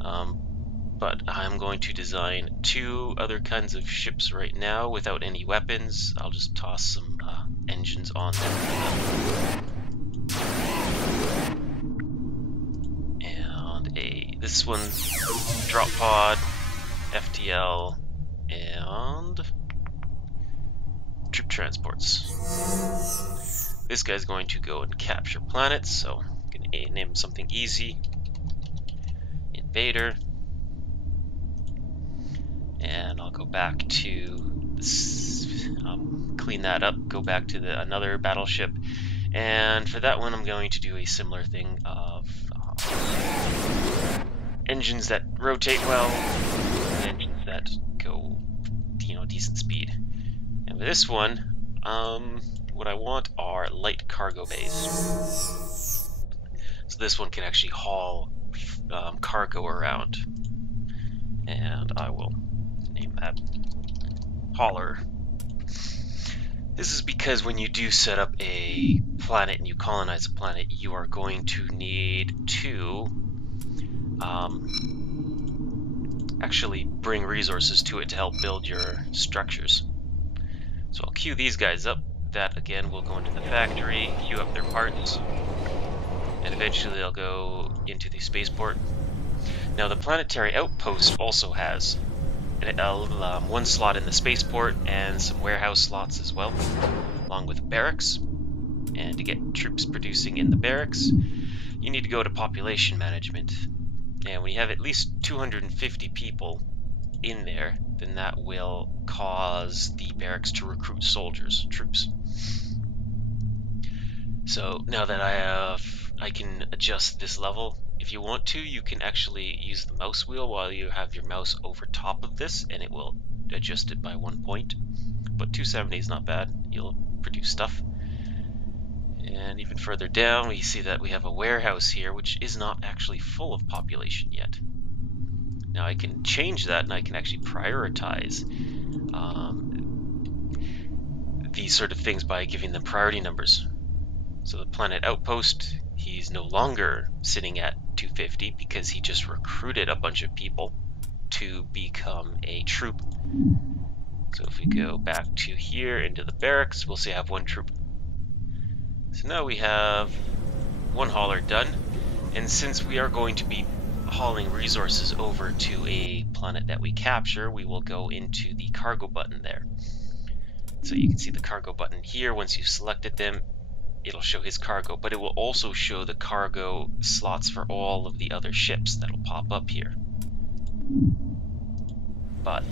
But I'm going to design 2 other kinds of ships right now without any weapons. I'll just toss some engines on them. And this one, drop pod, FTL, and troop transports. This guy's going to go and capture planets, so I'm going to name something easy. Invader. And I'll go back to this, clean that up, go back to another battleship, and for that one I'm going to do a similar thing of engines that rotate well, and engines that go, decent speed. And with this one, what I want are light cargo bays. So this one can actually haul cargo around, and I will name that hauler. This is because when you do set up a planet and you colonize a planet, you are going to need to actually bring resources to it to help build your structures. So I'll queue these guys up. That again will go into the factory, queue up their parts, and eventually they'll go into the spaceport. Now the planetary outpost also has one slot in the spaceport and some warehouse slots as well, along with barracks. And to get troops producing in the barracks, you need to go to population management. And when you have at least 250 people in there, then that will cause the barracks to recruit troops. So now that I can adjust this level. If you want to, you can actually use the mouse wheel while you have your mouse over top of this, and it will adjust it by 1 point. But 270 is not bad. You'll produce stuff. And even further down, we see that we have a warehouse here, which is not actually full of population yet. Now I can change that, and I can actually prioritize these sort of things by giving them priority numbers. So the planet outpost, he's no longer sitting at 250 because he just recruited a bunch of people to become a troop. So if we go back to here into the barracks, we'll see I have 1 troop. So now we have 1 hauler done, and since we are going to be hauling resources over to a planet that we capture, we will go into the cargo button there. So you can see the cargo button here. Once you've selected them, it'll show his cargo, but it will also show the cargo slots for all of the other ships that'll pop up here. But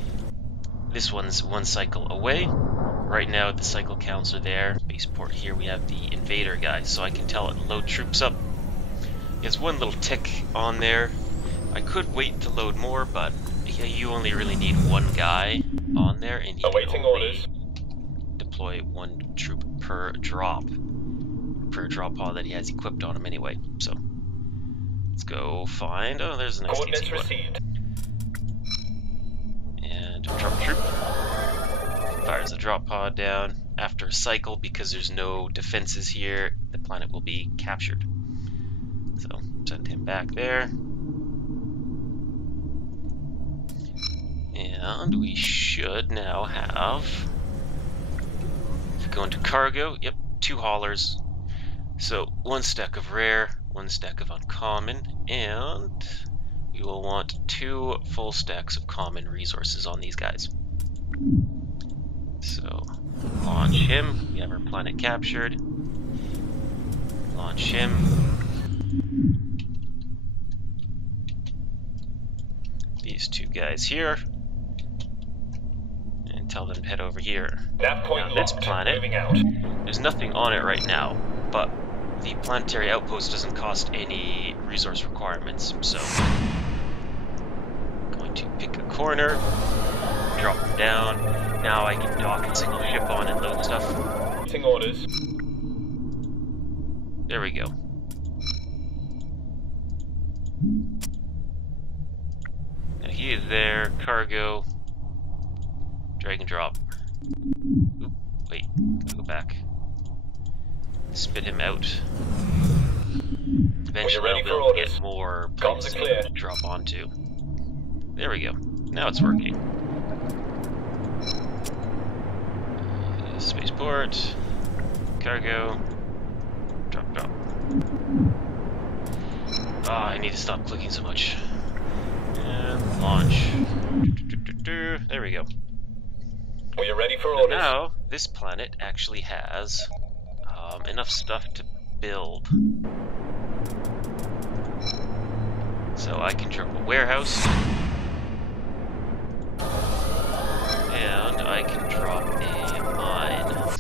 this one's 1 cycle away. Right now the cycle counts are there. Spaceport here we have the invader guy, so I can tell it load troops up. There's 1 little tick on there. I could wait to load more, but you only really need 1 guy on there, and he can only deploy 1 troop per drop pod that he has equipped on him anyway. So let's go find. Oh, there's a nice TT one. And drop troop. Fires the drop pod down. After a cycle, because there's no defenses here, the planet will be captured. So send him back there. And we should now have, if we go into cargo, yep, 2 haulers. So 1 stack of rare, 1 stack of uncommon, and we will want 2 full stacks of common resources on these guys. So launch him. We have our planet captured. Launch him. These 2 guys here. And tell them to head over here. Now this planet, there's nothing on it right now, but the planetary outpost doesn't cost any resource requirements, so I'm going to pick a corner, drop them down. Now I can dock a single ship on and load stuff. Orders. There we go. Now he is there, cargo, drag and drop. Oop, wait, gotta go back. Spit him out. Eventually I'll be able to get more places to drop onto. There we go. Now it's working. Spaceport. Cargo. Drop. Ah, I need to stop clicking so much. And launch. There we go. We are ready for orders. Now, this planet actually has enough stuff to build. So I can drop a warehouse. And I can drop a mine.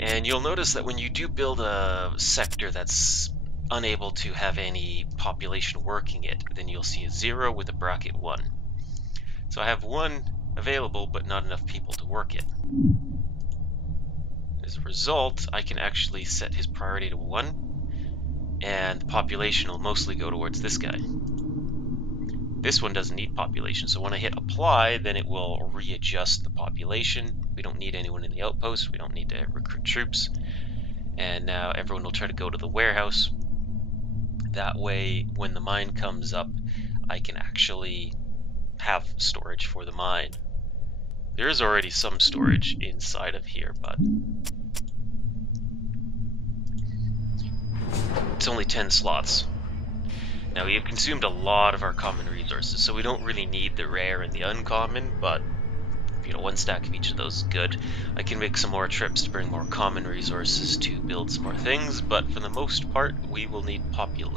And you'll notice that when you do build a sector that's unable to have any population working it, then you'll see a 0 with a bracket 1. So I have 1 available, but not enough people to work it. As a result, I can actually set his priority to 1, and the population will mostly go towards this guy. This one doesn't need population, so when I hit apply, then it will readjust the population. We don't need anyone in the outpost, we don't need to recruit troops. And now everyone will try to go to the warehouse. That way, when the mine comes up, I can actually have storage for the mine. There is already some storage inside of here, but it's only 10 slots. Now, we have consumed a lot of our common resources, so we don't really need the rare and the uncommon, but you know, 1 stack of each of those is good. I can make some more trips to bring more common resources to build some more things, but for the most part, we will need population.